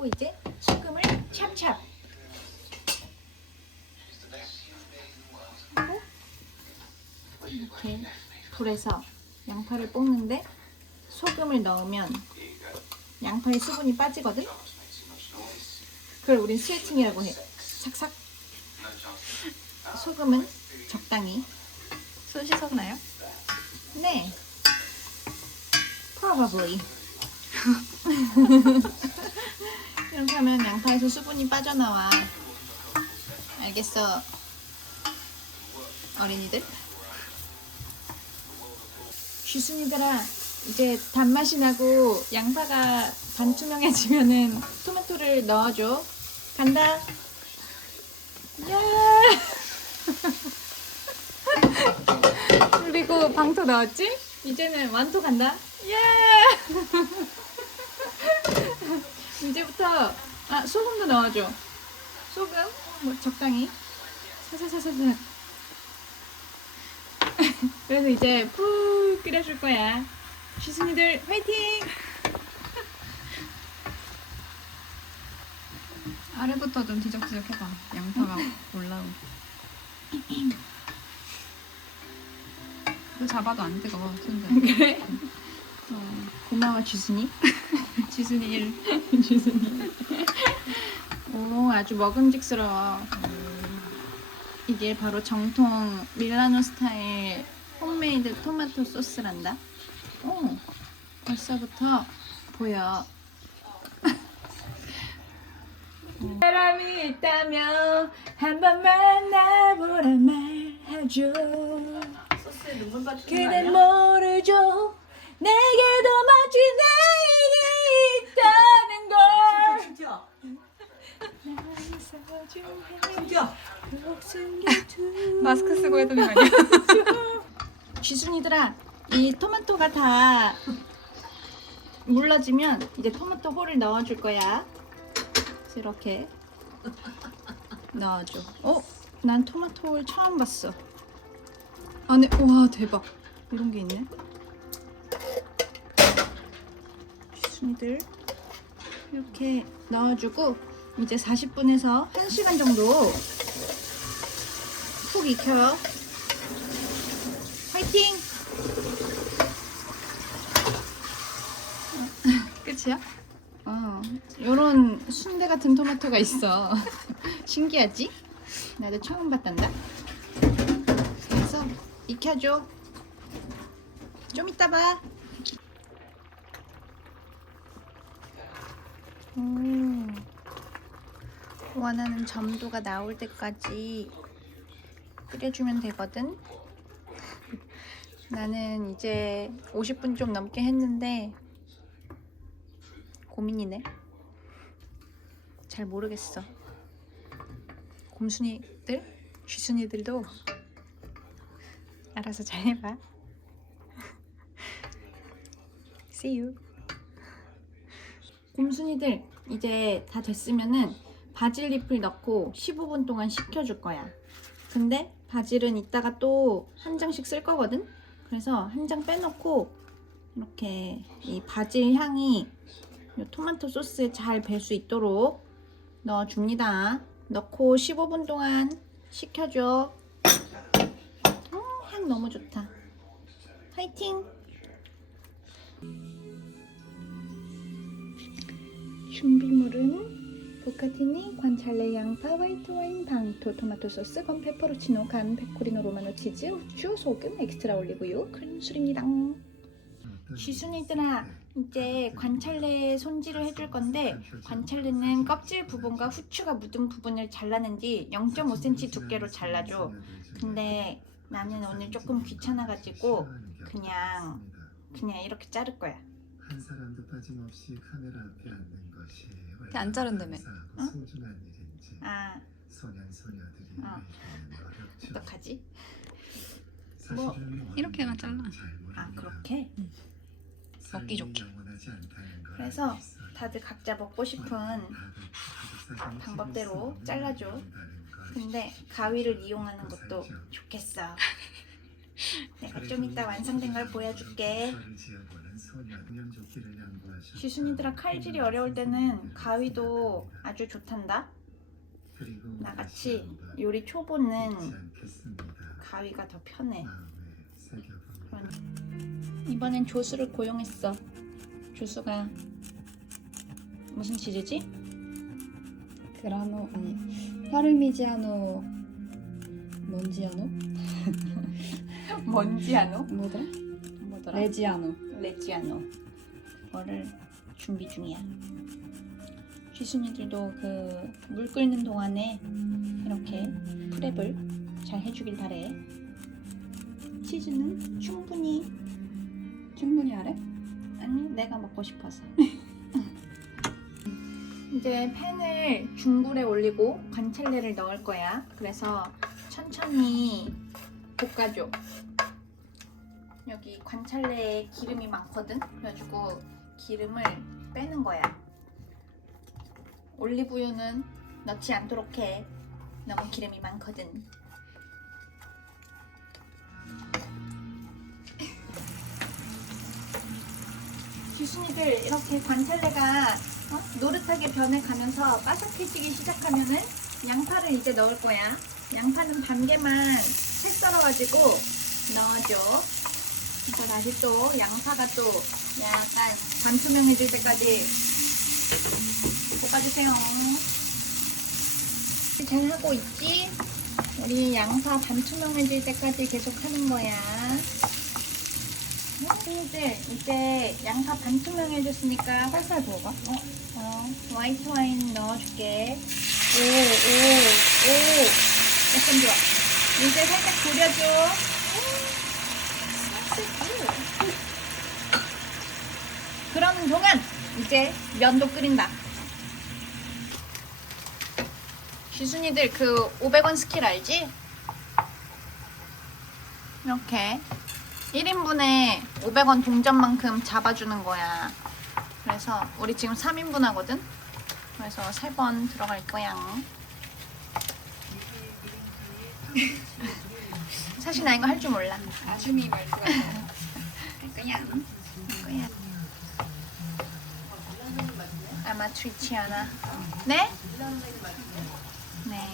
하고 이제 소금을 찹찹 하고 이렇게 불에서 양파를 볶는데 소금을 넣으면 양파의 수분이 빠지거든? 그걸 우린 스웨팅이라고 해. 삭삭. 소금은 적당히. 손 씻었나요? 네. Probably 이렇게 하면 양파에서 수분이 빠져나와. 알겠어. 어린이들. 쥐순이들아 이제 단맛이 나고 양파가 반투명해지면은 토마토를 넣어줘. 간다. 야! 그리고 방토 넣었지? 이제는 완토 간다. 예 이제부터 아 소금도 넣어줘. 소금 뭐 적당히. 사사사사사. 그래서 이제 푹 끓여줄 거야. 쥐순이들 화이팅! 아래부터 좀 뒤적뒤적 해봐. 양파가 올라오고. 이거 잡아도 안 뜨거워, 손들. 그래? 어, 고마워 쥐순이 지순이 1. 쥐순이. 오 아주 먹음직스러워. 이게 바로 정통 밀라노 스타일 홈메이드 토마토 소스란다? 오 벌써부터 보여. 사람이 있다면 한 번 만 나보란 말하죠 소스에 눈물 빠지는 그댄 모르죠. 내게도 멋진 내 마스크 쓰고 해도 아니야? 쥐순이들아 이 토마토가 다 물러지면 이제 토마토 홀을 넣어줄 거야. 그래서 이렇게 넣어줘. 어? 난 토마토 홀 처음 봤어. 안에 와 대박. 이런 게 있네. 쥐순이들 이렇게 넣어주고 이제 40분에서 1시간 정도 푹 익혀요 화이팅! 끝이야? 어, 요런 순대 같은 토마토가 있어. 신기하지? 나도 처음 봤단다. 그래서 익혀줘. 좀 이따 봐. 오, 원하는 점도가 나올 때까지 끓여주면 되거든. 나는 이제 50분 좀 넘게 했는데 고민이네. 잘 모르겠어. 곰순이들, 쥐순이들도 알아서 잘 해봐. See you. 곰순이들 이제 다 됐으면은 바질 잎을 넣고 15분 동안 식혀줄 거야. 근데 바질은 이따가 또 한 장씩 쓸 거거든. 그래서 한 장 빼놓고 이렇게 이 바질 향이 이 토마토 소스에 잘 배 수 있도록 넣어줍니다. 넣고 15분 동안 식혀줘. 어, 향 너무 좋다. 화이팅! 준비물은 보카티니, 관찰레, 양파, 화이트 와인, 방토, 토마토 소스, 건 페퍼로치노, 간, 페코리노, 로마노 치즈, 후추, 소금, 엑스트라 올리브유, 크림술입니다. 쥐순이들아, 이제 관찰레 손질을 해줄 건데 관찰레는 껍질 부분과 후추가 묻은 부분을 잘라낸 뒤 0.5cm 두께로 잘라줘. 근데 나는 오늘 조금 귀찮아가지고 그냥 그냥 이렇게 자를 거야. 한 사람도 빠짐없이 카메라 앞에 앉는 것이 안 자른다며. 얼마나 소중한 일인지 아, 소년 소녀들이 어. 알기는 어렵죠. 어떡하지? 사실은 이렇게만 잘라. 잘 아, 그렇게? 삶이 먹기 좋게. 영원하지 않다는 걸 그래서 알고 있어요. 다들 각자 먹고 싶은 다들 가족 방법대로 잘라줘. 걸 근데 가위를 이용하는 것도 좋겠어. 내가 좀 이따 완성된 걸 보여줄게. 지순이들아 칼질이 어려울 때는 가위도 아주 좋단다. 나같이 요리 초보는. 가위가 더 편해. 이번엔 조수를 고용했어. 조수가 무슨 치즈지? 그라노 아니 파르미지아노 몬지아노 뭔지아노? 뭐더라? 뭐더라? 레지아노 레지아노. 그거를 준비 중이야. 쥐순이들도 그 물 끓는 동안에 이렇게 프랩을 잘 해주길 바래. 치즈는 충분히 충분히 하래? 아니 내가 먹고 싶어서 이제 팬을 중불에 올리고 관찰레를 넣을 거야 그래서 천천히 볶아줘 여기 관찰레에 기름이 많거든 그래가지고 기름을 빼는 거야 올리브유는 넣지 않도록 해 너무 기름이 많거든 귀순이들 이렇게 관찰레가 어? 노릇하게 변해가면서 바삭해지기 시작하면은 양파를 이제 넣을 거야. 양파는 반 개만 색 썰어가지고 넣어줘. 그래서 다시 또 양파가 또 약간 반투명해질 때까지 볶아주세요. 잘 하고 있지? 우리 양파 반투명해질 때까지 계속 하는 거야. 친구들 이제 양파 반투명해졌으니까 살살 부어봐 어, 어, 화이트 와인 넣어줄게. 오, 오, 오. 약간 좋아. 이제 살짝 졸여줘. 오, good. 그런 동안 이제 면도 끓인다. 쥐순이들 그 500원 스킬 알지? 이렇게 1인분에 500원 동전만큼 잡아주는 거야. 그래서 우리 지금 3인분 하거든? 그래서 3번 들어갈 거야. 사실 나 이거 할 줄 몰라. 아주미 말투가 그냥 거야. 아마추이치 않아. 네? 네.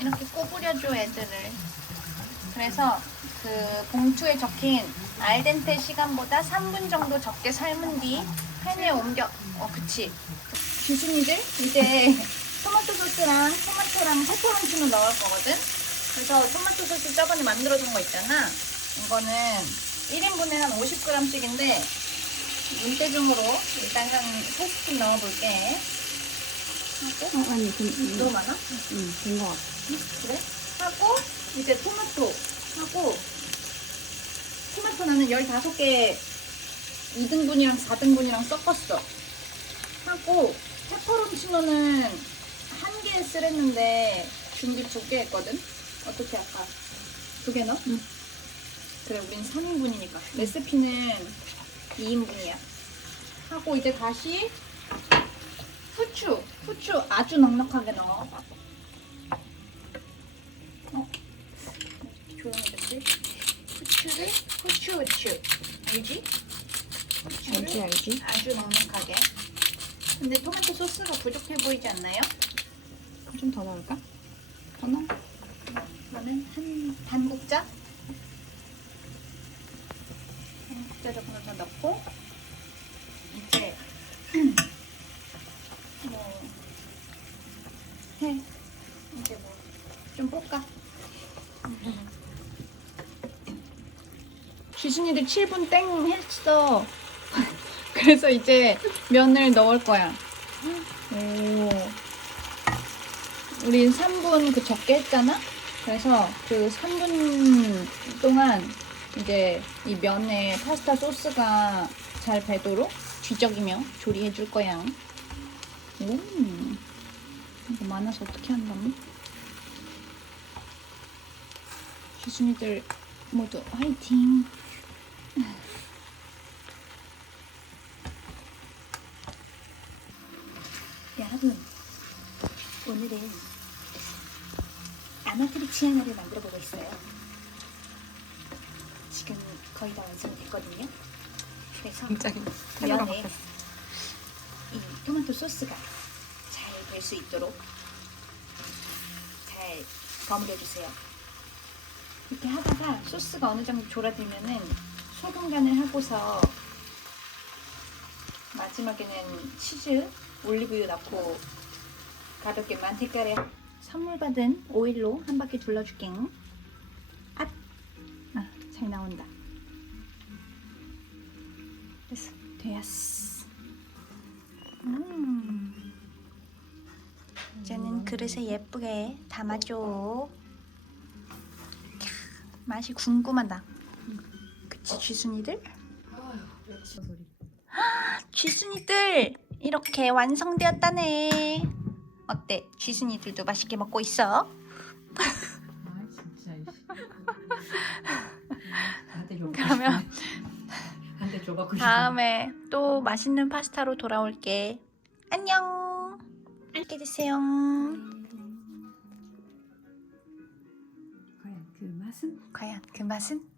이렇게 꼬부려줘 애들을. 그래서 그 봉투에 적힌 알덴테 시간보다 3분 정도 적게 삶은 뒤 팬에 옮겨. 어, 그치. 귀순이들 이제 토마토 소스랑 토마토랑 페퍼론치노 넣을 거거든. 그래서 토마토 소스 저번에 만들어둔 거 있잖아. 이거는 1인분에 한 50g씩인데 눈대중으로 일단 한 3스푼 넣어볼게. 하고 어, 아니 그, 너무 많아? 응 된거 같아 그래? 하고 이제 토마토 하고 토마토 나는 15개 2등분이랑 4등분이랑 섞었어. 하고 페퍼론치노는 한 개 쓰랬는데 준비 두 개 했거든. 어떻게 할까? 두 개 넣어? 응. 그래, 우린 3인분이니까. 레시피는 2인분이야. 하고 이제 다시 후추, 후추 아주 넉넉하게 넣어. 어? 조용해졌지? 후추를 후추 후추 알지? 알지 알지 아주 넉넉하게. 근데 토마토 소스가 부족해 보이지 않나요? 좀 더 넣을까? 더 넣어? 그러면 한 반국자? 반국자 정도 더 넣고 이제 뭐 해. 이제 뭐좀 볶아. 귀순이들 7분 땡 했어. 그래서 이제 면을 넣을 거야. 오. 우린 3분 그 적게 했잖아? 그래서 그 3분 동안 이제 이 면에 파스타 소스가 잘 배도록 뒤적이며 조리해 줄 거야. 오. 이거 많아서 어떻게 한다니? 기순이들 모두 화이팅! 여러분, 오늘은 아마트리 치아나를 만들어 보고 있어요. 거의 다 완성됐거든요. 그래서 굉장히 안에 바뀌었어. 이 토마토 소스가 잘 될 수 있도록 잘 버무려 주세요. 이렇게 하다가 소스가 어느 정도 졸아들면은 소금 간을 하고서 마지막에는 치즈, 올리브유 넣고 가볍게만 색깔에 선물 받은 오일로 한 바퀴 둘러줄게. 아, 아, 잘 나온다. 됐어, 되었어. 음. 이제는 그릇에 예쁘게 담아줘. 캬, 맛이 궁금하다. 그치 쥐순이들? 쥐순이들 이렇게 완성되었다네. 어때? 쥐순이들도 맛있게 먹고 있어? 아. 그러면 싶어. 다음에 또 맛있는 파스타로 돌아올게. 안녕. 맛있게 드세요. 과연 그 맛은? 과연 그 맛은?